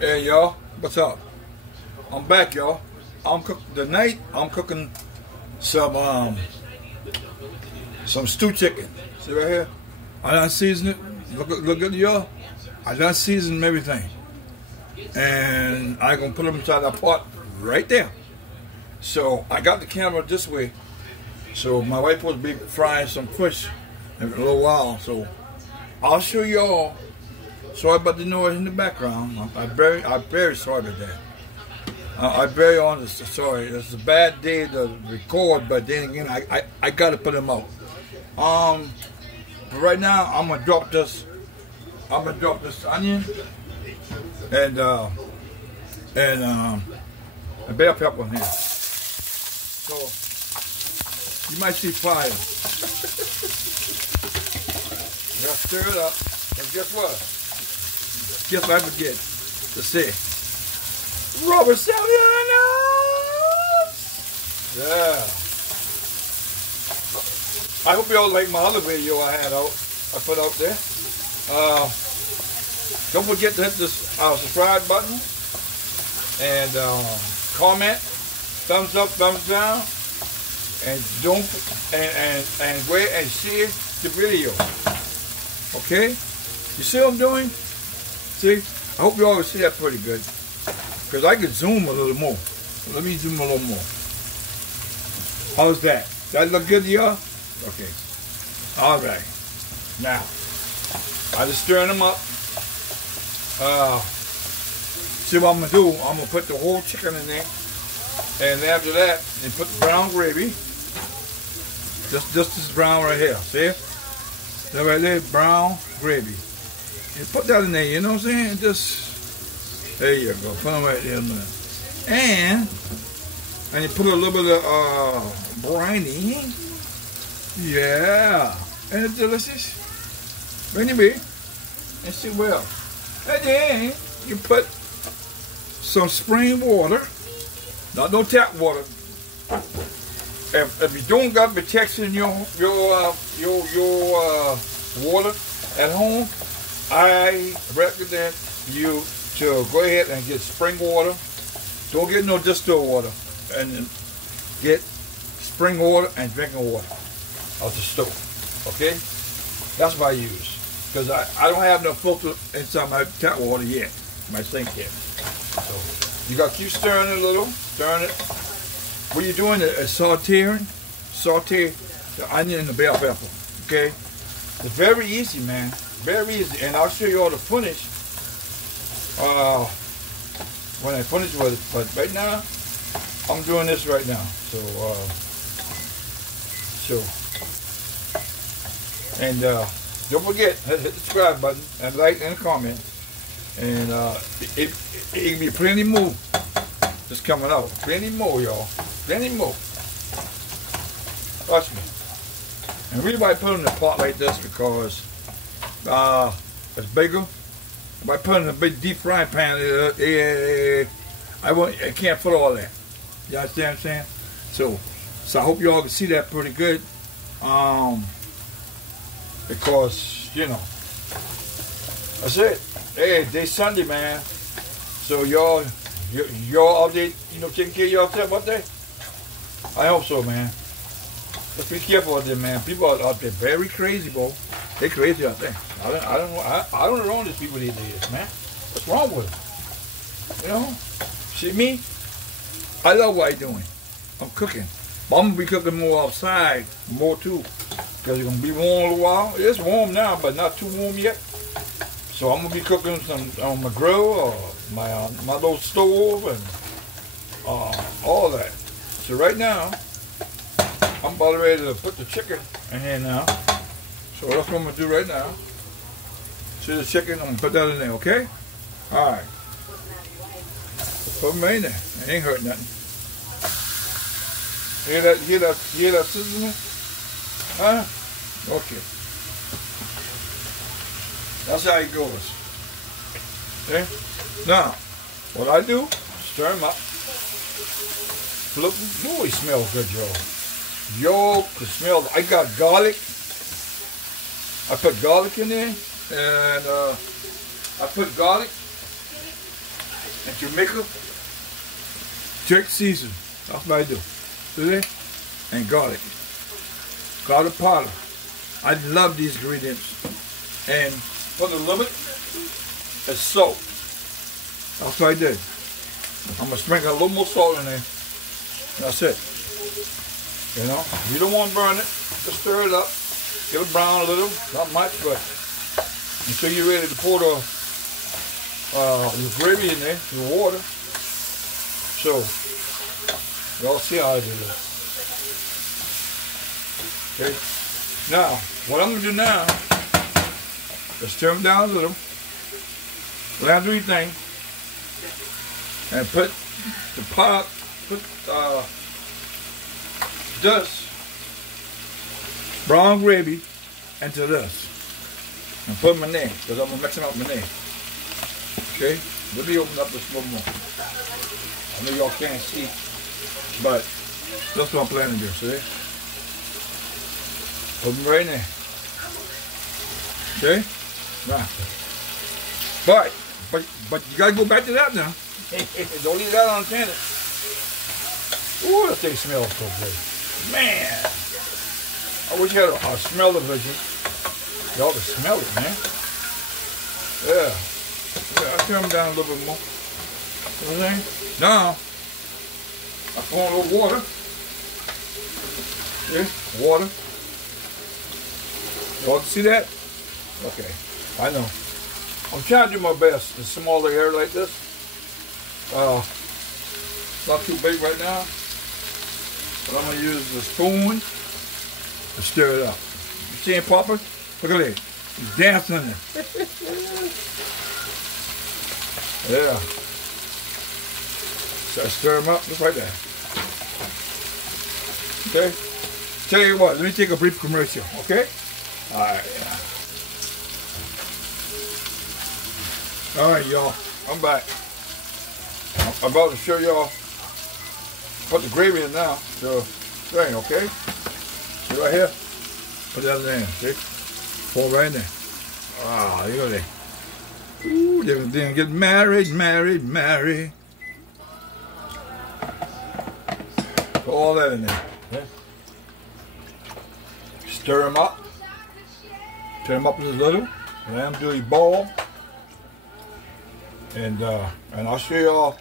Hey y'all, what's up? I'm back, y'all. I'm cooking tonight. I'm cooking some stew chicken. See right here? I done seasoned it. Look good, y'all. I done seasoned everything, and I gonna put them inside that pot right there. So I got the camera this way. So my wife was be frying some fish in a little while. So I'll show y'all. Sorry about the noise in the background. I'm very sorry about that. I'm very honest. Sorry, it's a bad day to record, but then again, I got to put them out. But right now, I'm gonna drop this. I'm gonna drop this onion and bell pepper in here. So you might see fire. Just stir it up, and guess what? Guess what I forget to say? Robert Samuels! Yeah. I hope y'all like my other video I put out there. Don't forget to hit this subscribe button and comment, thumbs up, thumbs down, and don't and go ahead and share the video. Okay? You see what I'm doing? See? I hope you all can see that pretty good. Because I could zoom a little more. Let me zoom a little more. How's that? That look good to y'all? Okay. Alright. Now, I just stirring them up. See what I'm going to do? I'm going to put the whole chicken in there. And after that, you put the brown gravy. Just this brown right here. See? That right there, brown gravy. You put that in there, you know what I'm saying? Just, there you go. Put them right there in there. And you put a little bit of briny. Yeah. And it's delicious. Anyway, and see well. And then you put some spring water. Not no tap water. If you don't got protection in your water at home, I recommend you to go ahead and get spring water. Don't get no distilled water, and get spring water and drinking water out the stove. Okay, that's what I use, because I don't have no filter inside my tap water yet, my sink yet. So you got to keep stirring it a little, stirring it. What you're doing is saute the onion and the bell pepper. Okay, it's very easy, man. Very easy, and I'll show you all the finish when I finish with it. But right now, I'm doing this right now. And don't forget, hit the subscribe button and like and comment. And it can be plenty more just coming out. Plenty more, y'all. Plenty more. Trust me. And the reason why I put it in a pot like this because it's bigger. If I put it in a big deep frying pan, I can't put all that. You understand what I'm saying? So I hope you all can see that pretty good. Because, you know, that's it. Hey, today's Sunday, man. So y'all out there, you know, taking care of yourself out there? I hope so, man. Let's be careful out there, man. People out there very crazy, boy. They crazy out there. I don't know these people these days, man. What's wrong with them? You know? See me? I love what I'm doing. I'm cooking. But I'm gonna be cooking more outside, more too. Because it's gonna be warm a little while. It's warm now, but not too warm yet. So I'm gonna be cooking some on my grill or my little stove and all that. So right now, I'm about ready to put the chicken in here now. So that's what I'm going to do right now. See the chicken? I'm going to put that in there, okay? Alright. Put them in there. It ain't hurt nothing. Hear that sizzling? Huh? Okay. That's how it goes. Okay? Now, what I do, stir them up. Flip them. Boy, it smells good, y'all. Yo, it smells. I got garlic. I put garlic in there, and I put garlic and Jamaica, jerk season. That's what I do. See? And garlic. Garlic powder. I love these ingredients. And for the limit, it's salt. That's what I did. I'm going to sprinkle a little more salt in there. That's it. You know, you don't want to burn it. Just stir it up. Get it brown a little. Not much, but until you're ready to pour the gravy in there, the water. So, y'all see how I do this. Okay. Now, what I'm going to do now, just turn them down a little. Let do your thing. And put the pot, put this brown gravy into this. And put them in there, because I'm going to mix them up in there. Okay? Let me open up this a little more. I know y'all can't see, but that's what I'm planning to do, see? Put them right in there. Okay? Now. But you gotta go back to that now. Don't leave that untended. Ooh, that thing smells so good. Man! I wish you had a smell division. Y'all can smell it, man. Yeah. Yeah, I'll turn them down a little bit more. You know what I'm saying? Now, I pour a little water. Yeah, water. Y'all see that? Okay, I know. I'm trying to do my best. A smaller air like this. Not too big right now. But I'm going to use the spoon to stir it up. You see it, Papa? Look at it. He's dancing in there. Yeah. So I stir them up just like that. Okay? Tell you what, let me take a brief commercial, okay? Alright, yeah. Alright, y'all. I'm back. I'm about to show y'all put the gravy in now. The thing, okay? See right here? Put that in there, see? Pour right in there. Ah, look at that. Ooh, they're get married. Put all that in there. Okay? Stir them up. Turn them up a little. Let them do a ball. And I'll show y'all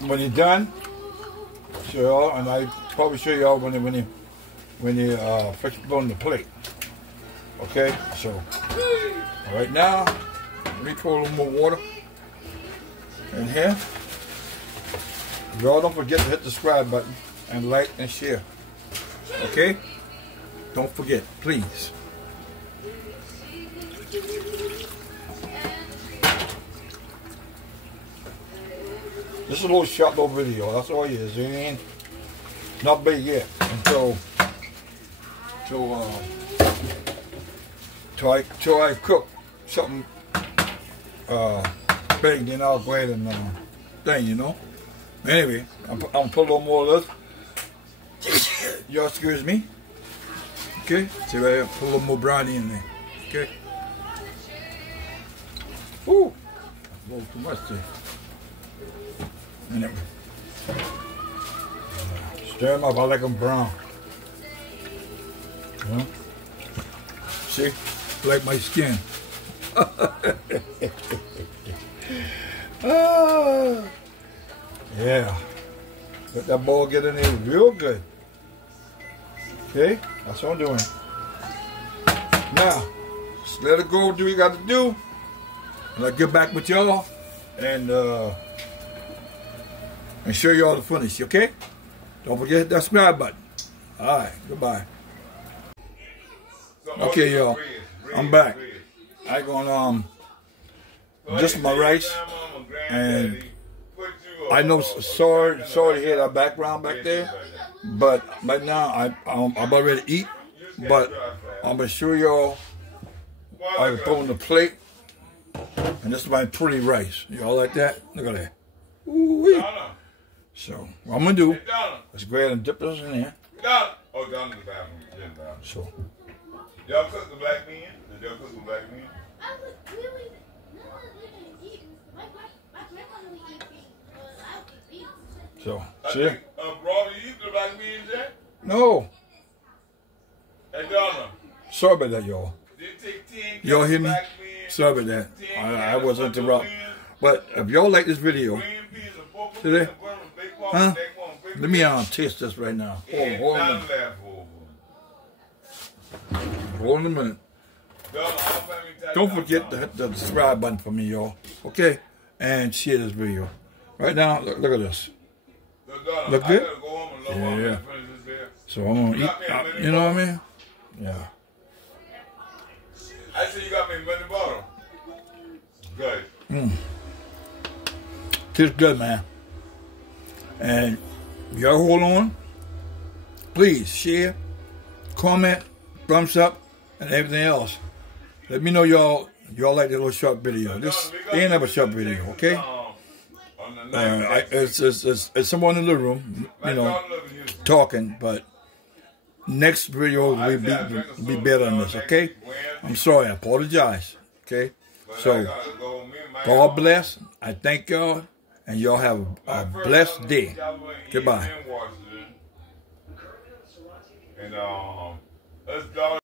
when you're done. Show y'all, and I probably show y'all when you fix it on the plate. Okay, so right now, let me pour a little more water in here. Y'all don't forget to hit the subscribe button and like and share. Okay? Don't forget, please. This is a little short little video. That's all it is. It ain't not big yet until I cook something big. Then I'll go ahead and thing, you know. Anyway, I'm gonna put a little more of this. Y'all excuse me. Okay. See right here. Put a little more brownie in there. Okay. Ooh, a little too much there. And stir them up. I like them brown. You know? See? Like my skin. Yeah. Let that ball get in there real good. Okay? That's what I'm doing. Now, just let it go. Do what you got to do. And I'll get back with y'all. And show you all the finish, okay? Don't forget to hit that subscribe button. Alright, goodbye. Okay, y'all. I'm back. I gonna just my rice, and I know sorry to hear that background back there, but right now I'm about ready to eat. But I'm gonna show y'all I put on the plate, and this is my pretty rice. Y'all like that? Look at that. Ooh-wee. So what I'm gonna do, let's go ahead and dip this in there. Oh, down in the bathroom. So y'all cook the black bean? Did y'all cook the black bean? So, I see? think, Robert, you used to like me in there? No. Hey, Donna, Sorry about that, y'all. did it take 10 Y'all hear me? black men, Sorry about that. 10 I was cats, interrupted. bunch of But if y'all like this video, green peas, and pork See that? and butter, big pork, Huh? big one, big let me taste this right now. and Hold none on. left over. Hold on a minute. Donna, all family tight Don't down, forget to Donna. hit the subscribe button for me, y'all. Okay? And share this video. Right now, look at this. So, Donna, Look I good? gotta go home and load Yeah, up yeah. and finish this there. So I'm going to eat. You know what I mean? Yeah. I see you got me a minute bottle. Good. Tastes good, man. And y'all hold on. Please share, comment, thumbs up, and everything else. Let me know y'all like this little short video. This ain't ever short video, okay? It's someone in the room, you know, talking, but next video will be better than this, okay? I'm sorry, I apologize, okay? So, God bless. I thank y'all, and y'all have a blessed day. Goodbye. And let's